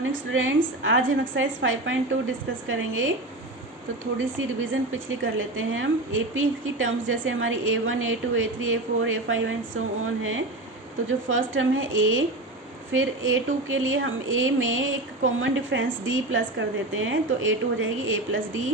Morning students, आज हम exercise 5.2 discuss करेंगे। तो थोड़ी सी रिवीजन पिछली कर लेते हैं हम। एपी की टर्म्स जैसे हमारी A1, A2, A3, A4, A5 and so on है। तो जो फर्स्ट टर्म है A, फिर A2 के लिए हम A में एक कॉमन डिफरेंस D प्लस कर देते हैं, तो A2 हो जाएगी A प्लस D।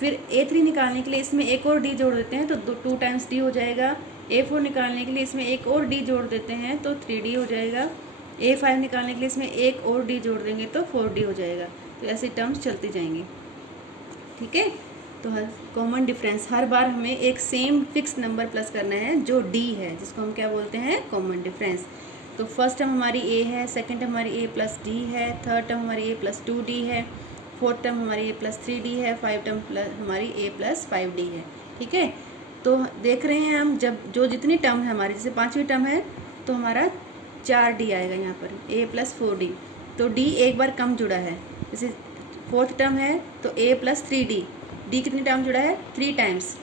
फिर A3 निकालने के लिए इसमें एक और D जोड़ देते हैं, तो 2 टाइम्स D हो जाएगा। A4 निकालने के लिए इसमें एक और D जोड़ देते हैं, तो 3D हो जाएगा। A5 निकालने के लिए इसमें एक और D जोड़ देंगे तो 4D हो जाएगा। तो ऐसी टर्म्स चलती जाएंगी, ठीक है। तो हर कॉमन डिफरेंस हर बार हमें एक सेम फिक्स नंबर प्लस करना है जो D है, जिसको हम क्या बोलते हैं, कॉमन डिफरेंस। तो फर्स्ट टर्म हमारी A है, सेकंड टर्म हमारी A प्लस D है, थर्ड टर्म हमारी A प्लस 2D है, फोर्थ टर्म हमारी A प्लस 3D है, फाइव टर्म प्लस हमारी A प्लस 5D है, ठीक है। तो देख रहे हैं हम, जब जो जितनी टर्म है हमारी, जैसे पाँचवीं टर्म है तो हमारा 4D आएगा यहाँ पर, A प्लस 4D। तो D एक बार कम जुड़ा है। जैसे फोर्थ टर्म है तो A प्लस 3D, D कितनी टाइम जुड़ा है, 3 टाइम्स।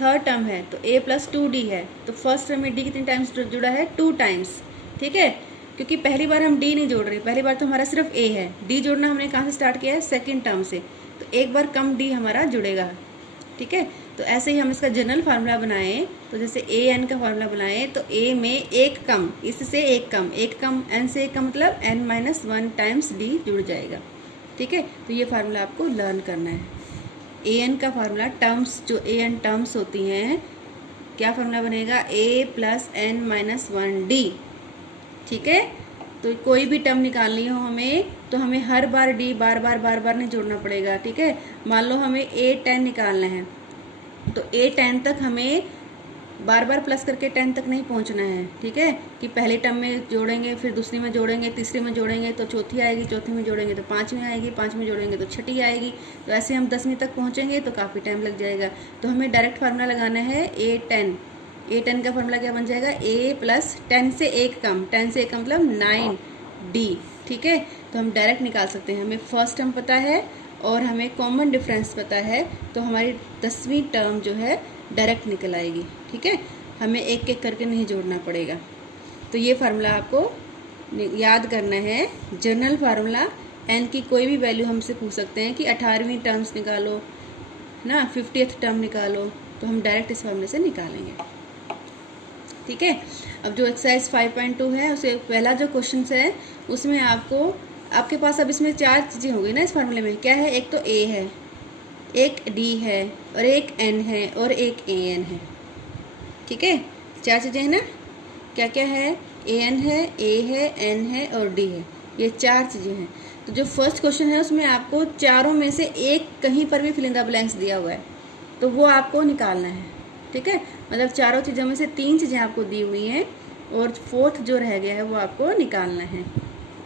थर्ड टर्म है तो A प्लस 2D है, तो फर्स्ट टर्म में D कितनी टाइम्स जुड़ा है, 2 टाइम्स, ठीक है। क्योंकि पहली बार हम D नहीं जोड़ रहे, पहली बार तो हमारा सिर्फ A है। D जोड़ना हमने कहाँ से स्टार्ट किया है, सेकेंड टर्म से, तो एक बार कम D हमारा जुड़ेगा, ठीक है। तो ऐसे ही हम इसका जनरल फार्मूला बनाएं, तो जैसे AN का फार्मूला बनाएं तो A में एक कम, इससे एक कम N से एक कम मतलब N-1 टाइम्स D जुड़ जाएगा, ठीक है। तो ये फार्मूला आपको लर्न करना है। AN का फार्मूला टर्म्स, जो AN टर्म्स होती हैं, क्या फार्मूला बनेगा, A प्लस N-1D, ठीक है। तो कोई भी टर्म निकालनी हो हमें, तो हमें हर बार D बार बार नहीं जोड़ना पड़ेगा, ठीक है। मान लो हमें A10 निकालना है, तो A10 तक हमें बार बार प्लस करके 10 तक नहीं पहुंचना है, ठीक है। कि पहले टर्म में जोड़ेंगे, फिर दूसरी में जोड़ेंगे, तीसरी में जोड़ेंगे तो चौथी आएगी, चौथी में जोड़ेंगे तो पाँचवीं आएगी, पाँचवीं जोड़ेंगे तो छठी आएगी। तो ऐसे हम 10वीं तक पहुंचेंगे तो काफ़ी टाइम लग जाएगा। तो हमें डायरेक्ट फार्मूला लगाना है A10 का फार्मूला क्या बन जाएगा, A प्लस 10 से एक कम, 10 से एक कम मतलब 9D, ठीक है। तो हम डायरेक्ट निकाल सकते हैं। हमें फर्स्ट टर्म पता है और हमें कॉमन डिफरेंस पता है, तो हमारी 10वीं टर्म जो है डायरेक्ट निकल आएगी, ठीक है। हमें एक एक करके नहीं जोड़ना पड़ेगा। तो ये फार्मूला आपको याद करना है, जनरल फार्मूला। N की कोई भी वैल्यू हमसे पूछ सकते हैं कि 18वीं टर्म्स निकालो ना, 50th टर्म निकालो, तो हम डायरेक्ट इस फार्मूले से निकालेंगे, ठीक है। अब जो एक्सरसाइज 5.2 है, उसे पहला जो क्वेश्चन है उसमें आपके पास अब इसमें 4 चीज़ें होंगी ना इस फार्मूले में। क्या है, एक तो A है, एक D है, और एक N है, और एक AN है, ठीक है। 4 चीज़ें हैं ना, क्या क्या है, AN है, A है, N है और D है, ये 4 चीज़ें हैं। तो जो फर्स्ट क्वेश्चन है उसमें आपको चारों में से एक कहीं पर भी फिल इन द ब्लैंक्स दिया हुआ है, तो वो आपको निकालना है, ठीक है। मतलब चारों चीज़ों में से 3 चीज़ें आपको दी हुई हैं और फोर्थ जो रह गया है वो आपको निकालना है,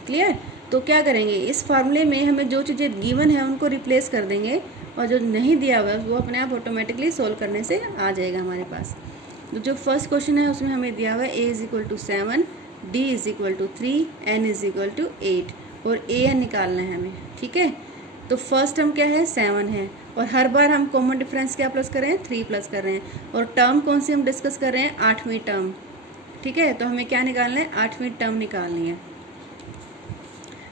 क्लियर। तो क्या करेंगे, इस फार्मूले में हमें जो चीज़ें गिवन है उनको रिप्लेस कर देंगे, और जो नहीं दिया हुआ है वो अपने आप ऑटोमेटिकली सोल्व करने से आ जाएगा हमारे पास। तो जो फर्स्ट क्वेश्चन है उसमें हमें दिया हुआ है A = 7, D = 3, N = 8, और AN निकालना है हमें, ठीक है। तो फर्स्ट टर्म क्या है, 7 है, और हर बार हम कॉमन डिफरेंस क्या प्लस कर रहे हैं, 3 प्लस कर रहे हैं। और टर्म कौन सी हम डिस्कस कर रहे हैं, 8वीं टर्म, ठीक है। तो हमें क्या निकालना है, 8वीं टर्म निकालनी है।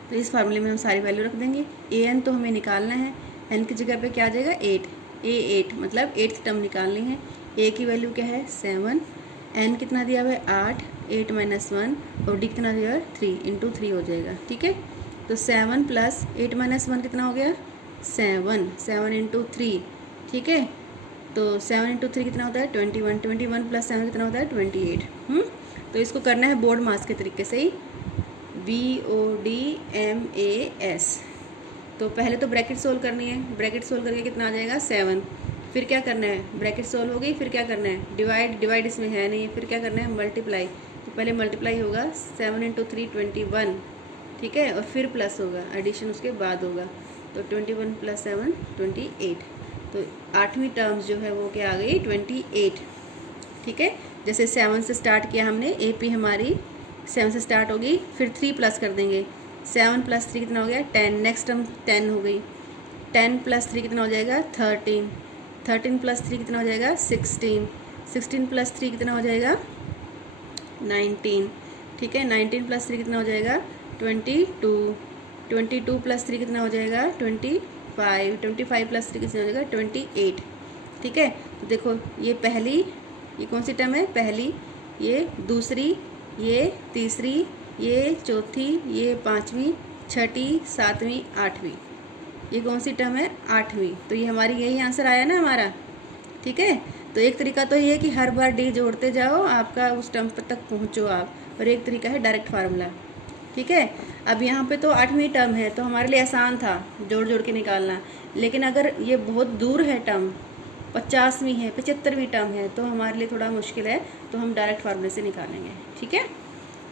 तो इस फार्मूले में हम सारी वैल्यू रख देंगे। AN तो हमें निकालना है, N की जगह पे क्या आ जाएगा, 8 मतलब 8th टर्म निकालनी है। A की वैल्यू क्या है, 7, N कितना दिया हुआ है, 8, 8 - 1, और D कितना दिया हुआ है, 3 × 3 हो जाएगा, ठीक है। तो 7 + 8 - 1 कितना हो गया, 7 × 3, ठीक है। तो 7 × 3 कितना होता है, 21, 21 + 7 कितना होता है, 28। तो इसको करना है बोर्ड मास के तरीके से ही, BODMAS। तो पहले तो ब्रैकेट सोल्व करनी है, ब्रैकेट सोल्व करके कितना आ जाएगा, 7। फिर क्या करना है, ब्रैकेट सोल्व हो गई, फिर क्या करना है, डिवाइड इसमें है नहीं, फिर क्या करना है, मल्टीप्लाई। तो पहले मल्टीप्लाई होगा, 7 × 3 21, ठीक है, और फिर प्लस होगा, एडिशन उसके बाद होगा। तो 21 + 7 28। तो 8वीं टर्म्स जो है वो क्या आ गई, 28, ठीक है। जैसे 7 से स्टार्ट किया हमने, AP हमारी 7 से स्टार्ट होगी, फिर 3 प्लस कर देंगे, 7 + 3 कितना हो गया, 10, नेक्स्ट टर्म 10 हो गई, 10 + 3 कितना हो जाएगा, 13, 13 + 3 कितना हो जाएगा, 16, 16 + 3 कितना हो जाएगा, 19, ठीक है। 19 + 3 कितना हो जाएगा, 22, 22 प्लस 3 कितना हो जाएगा 25, 25 प्लस 3 कितना हो जाएगा 28। ठीक है, तो देखो ये पहली, ये कौन सी टर्म है, पहली, ये दूसरी, ये तीसरी, ये चौथी, ये पाँचवीं, छठी, सातवीं, आठवीं, ये कौन सी टर्म है, आठवीं। तो ये हमारी यही आंसर आया ना हमारा। ठीक है, तो एक तरीका तो ये है कि हर बार डी जोड़ते जाओ, आपका उस टर्म तक पहुँचो आप, और एक तरीका है डायरेक्ट फार्मूला। ठीक है, अब यहाँ पे तो 8वीं टर्म है तो हमारे लिए आसान था जोड़ जोड़ के निकालना, लेकिन अगर ये बहुत दूर है टर्म, 50वीं है, 75वीं टर्म है, तो हमारे लिए थोड़ा मुश्किल है, तो हम डायरेक्ट फार्मूले से निकालेंगे। ठीक है,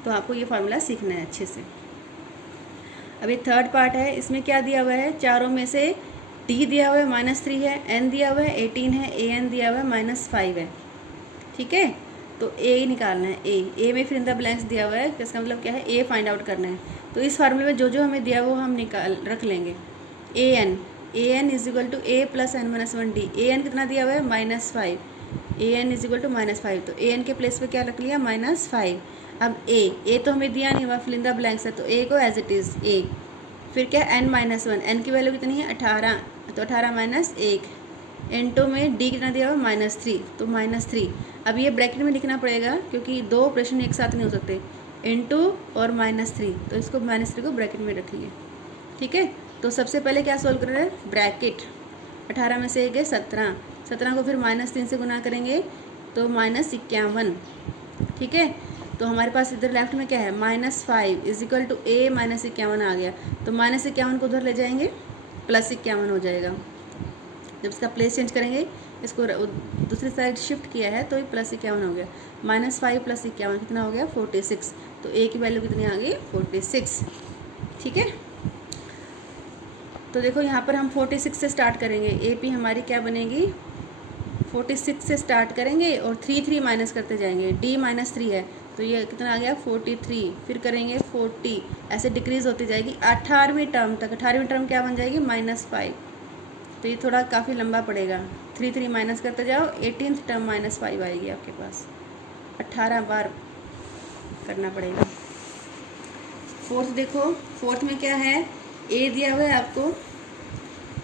तो आपको ये फार्मूला सीखना है अच्छे से। अब ये थर्ड पार्ट है, इसमें क्या दिया हुआ है, चारों में से डी दिया हुआ है -3 है, एन दिया हुआ है 18 है, ए एन दिया हुआ है -5 है। ठीक है, तो ए निकालना है, ए में फिर इन द ब्लैंक्स दिया हुआ है, इसका मतलब क्या है, ए फाइंड आउट करना है। तो इस फार्मूले में जो जो हमें दिया वो हम रख लेंगे। A n is equal to a plus n minus 1 d. A n कितना दिया हुआ है -5, a n is equal to -5, तो ए एन के प्लेस पे क्या रख लिया -5। अब ए तो हमें दिया नहीं हुआ, फिल इन द ब्लैंक्स है, तो ए को एज इट इज़ ए। फिर क्या n-1, एन की वैल्यू कितनी है 18, तो 18 माइनस 1। n2 में डी कितना दिया हुआ -3, तो -3। अब ये ब्रैकेट में लिखना पड़ेगा क्योंकि दो ऑपरेशन एक साथ नहीं हो सकते, n2 और -3, तो इसको -3 को ब्रैकेट में रखिए। ठीक है, तो सबसे पहले क्या सोल्व कर रहे हैं, ब्रैकेट 18 में से 1 है 17, 17 को फिर -3 से गुना करेंगे तो -51। ठीक है, तो हमारे पास इधर लेफ्ट में क्या है, -5 इज इक्वल टू ए -51 आ गया, तो -51 को उधर ले जाएंगे, +51 हो जाएगा। जब इसका प्लेस चेंज करेंगे, इसको दूसरी साइड शिफ्ट किया है तो ये +51 हो गया, -5 + 51 कितना हो गया 46, तो ए की वैल्यू कितनी आ गई 46। ठीक है, तो देखो यहाँ पर हम 46 से स्टार्ट करेंगे, ए पी हमारी क्या बनेगी, 46 से स्टार्ट करेंगे और 3 माइनस करते जाएंगे, डी -3 है तो ये कितना आ गया 43, फिर करेंगे 40, ऐसे डिक्रीज़ होती जाएगी 18वीं टर्म तक। 18वीं टर्म क्या बन जाएगी -5, तो ये थोड़ा काफ़ी लंबा पड़ेगा, 3 माइनस करते जाओ, 18th टर्म -5 आएगी आपके पास, 18 बार करना पड़ेगा। फोर्थ देखो, फोर्थ में क्या है, ए दिया हुआ है आपको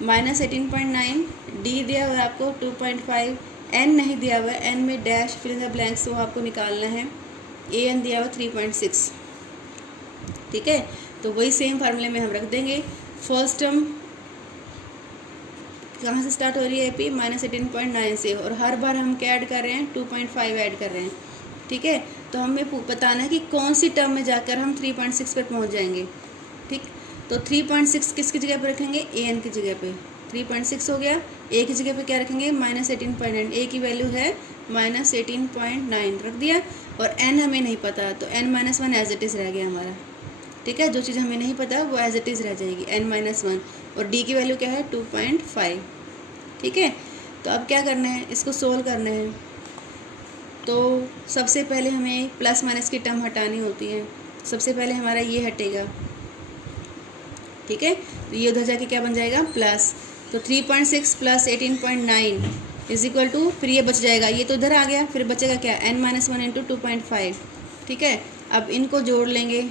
-18.9, डी दिया हुआ है आपको 2.5, एन नहीं दिया हुआ है, एन में dash fill in the blanks वो आपको निकालना है, ए एन दिया हुआ 3.6। ठीक है, तो वही सेम फार्मूले में हम रख देंगे। फर्स्ट टर्म कहाँ से स्टार्ट हो रही है, ए पी -18.9 से, और हर बार हम क्या ऐड कर रहे हैं 2.5 ऐड कर रहे हैं। ठीक है, तो हमें बताना है कि कौन सी टर्म में जाकर हम 3.6 पर पहुँच जाएंगे। ठीक, तो 3.6 किसकी जगह पर रखेंगे, ए एन की जगह पे, 3.6 हो गया, ए की जगह पे क्या रखेंगे -18.9, ए की वैल्यू है -18.9 रख दिया, और एन हमें नहीं पता तो n-1 एज इट इज़ रह गया हमारा। ठीक है, जो चीज़ हमें नहीं पता वो एज इट इज़ रह जाएगी n-1, और डी की वैल्यू क्या है 2.5। ठीक है, तो अब क्या करना है, इसको सोल्व करना है, तो सबसे पहले हमें प्लस माइनस की टर्म हटानी होती है, सबसे पहले हमारा ये हटेगा। ठीक है, तो ये उधर जाके क्या बन जाएगा प्लस, तो 3.6 + 18.9 इज इक्वल टू, फिर ये बच जाएगा, ये तो उधर आ गया, फिर बचेगा क्या n-1 × 2.5। ठीक है, अब इनको जोड़ लेंगे,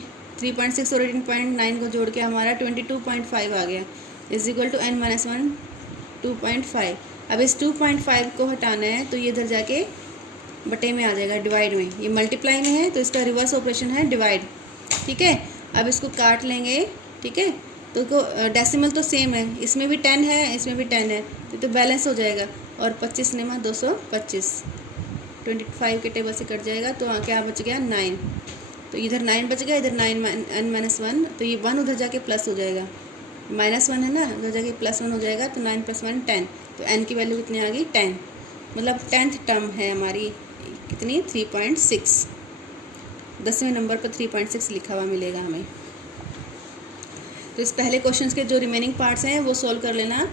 3.6 और 18.9 को जोड़ के हमारा 22.5 आ गया, इज इक्वल टू n-1 2.5। अब इस 2.5 को हटाना है तो ये इधर जाके बटे में आ जाएगा, डिवाइड में, ये मल्टीप्लाई में है तो इसका रिवर्स ऑपरेशन है डिवाइड। ठीक है, अब इसको काट लेंगे। ठीक है, तो डेसिमल तो सेम है, इसमें भी 10 है, इसमें भी 10 है, तो बैलेंस हो जाएगा, और 25 ने 225, 25 के टेबल से कट जाएगा, तो क्या बच गया 9, तो इधर 9 बच गया, इधर 9 n-1, तो ये 1 उधर जाके प्लस हो जाएगा, -1 है ना, उधर जाके +1 हो जाएगा, तो 9 + 1 10, तो n की वैल्यू कितनी आ गई 10, मतलब 10th टर्म है हमारी कितनी 3.6, 10वें नंबर पर 3.6 लिखा हुआ मिलेगा हमें। तो इस पहले क्वेश्चंस के जो रिमेनिंग पार्ट्स हैं वो सोल्व कर लेना,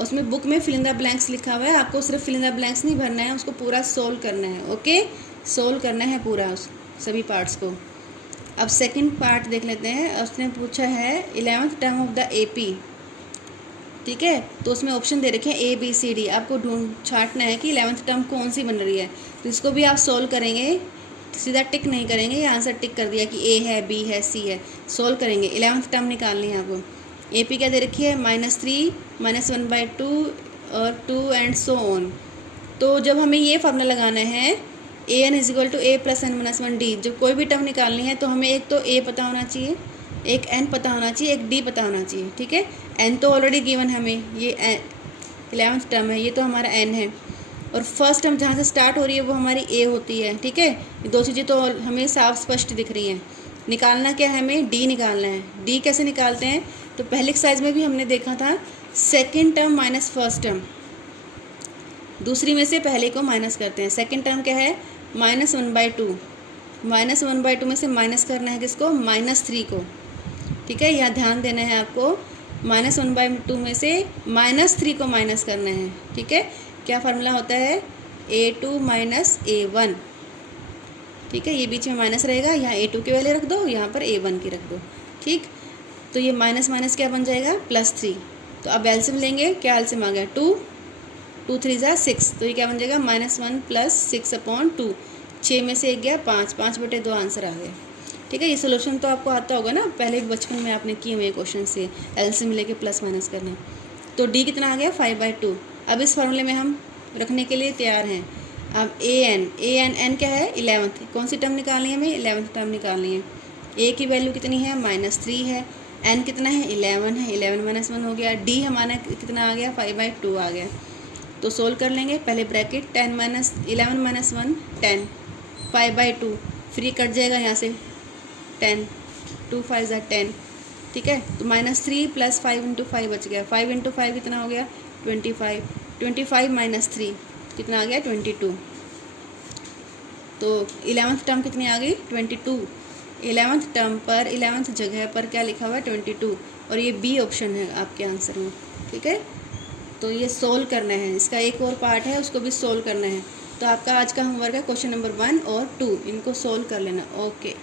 उसमें बुक में फिल इन द ब्लैंक्स लिखा हुआ है, आपको सिर्फ फिल इन द ब्लैंक्स नहीं भरना है, उसको पूरा सोल्व करना है। ओके, सोल्व करना है पूरा उस सभी पार्ट्स को। अब सेकंड पार्ट देख लेते हैं, उसने पूछा है 11th term of the AP। ठीक है, तो उसमें ऑप्शन दे रखे हैं ABCD, आपको ढूंढ छांटना है कि 11th टर्म कौन सी बन रही है, तो इसको भी आप सोल्व करेंगे सीधा टिक नहीं करेंगे, ये आंसर टिक कर दिया कि ए है, बी है, सी है। सोल्व करेंगे, 11th टर्म निकालनी है आपको। ए पी क्या दे रखी है, -3 -1/2 और 2 एंड सो ऑन। तो जब हमें ये फार्मूला लगाना है a n is equal to a plus n minus 1 d, जब कोई भी टर्म निकालनी है तो हमें एक तो ए पता होना चाहिए, एक एन पता होना चाहिए, एक डी पता होना चाहिए, ठीक है। एन तो ऑलरेडी गिवन है हमें, ये 11th टर्म है, ये तो हमारा एन है, और फर्स्ट टर्म जहाँ से स्टार्ट हो रही है वो हमारी ए होती है, ठीक है। ये दो चीज़ें तो हमें साफ स्पष्ट दिख रही हैं। निकालना क्या है, हमें डी निकालना है। डी कैसे निकालते हैं, तो पहले एक्सरसाइज में भी हमने देखा था, second term minus first term, दूसरी में से पहले को माइनस करते हैं। सेकेंड टर्म क्या है, -1/2, -1/2 में से माइनस करना है किसको, -3 को, ठीक है। यहाँ ध्यान देना है आपको, -1/2 में से -3 को माइनस करना है, ठीक है। क्या फार्मूला होता है, A2 - A1, ठीक है। ये बीच में माइनस रहेगा, यहाँ A2 की वैल्यू रख दो, यहाँ पर A1 की रख दो, ठीक। तो ये माइनस माइनस क्या बन जाएगा, +3। तो अब एलसीएम लेंगे, क्या एलसीएम आ गया, 2 2 3 = 6, तो ये क्या बन जाएगा, -1 + 6/2, 6 में से 1 गया 5, 5/2 आंसर आ गया, ठीक है। ये सोल्यूशन तो आपको आता होगा ना, पहले भी बचपन में आपने किए हुए क्वेश्चन से एलसीएम लेके प्लस माइनस करना। तो डी कितना आ गया, 5/2। अब इस फार्मूले में हम रखने के लिए तैयार हैं। अब एन क्या है, 11th, कौन सी टर्म निकालनी है हमें, 11th टर्म निकालनी है। ए की वैल्यू कितनी है, -3 है, एन कितना है, 11 है, 11 - 1 हो गया, डी हमारा कितना आ गया, 5/2 आ गया। तो सोल्व कर लेंगे, पहले ब्रैकेट 11 - 1 10, 5/2, फ्री कट जाएगा यहाँ से 10, 2 5 = 10, ठीक है। तो -3 + 5 × 5 बच गया, 5 × 5 कितना हो गया, 25, 25 - 3 कितना आ गया, 22। तो 11th टर्म कितनी आ गई, 22। 11th टर्म पर 11th जगह पर क्या लिखा हुआ है, 22, और ये बी ऑप्शन है आपके आंसर में, ठीक है। तो ये सोल्व करना है, इसका एक और पार्ट है, उसको भी सोल्व करना है। तो आपका आज का होमवर्क है क्वेश्चन नंबर 1 और 2, इनको सोल्व कर लेना, ओके।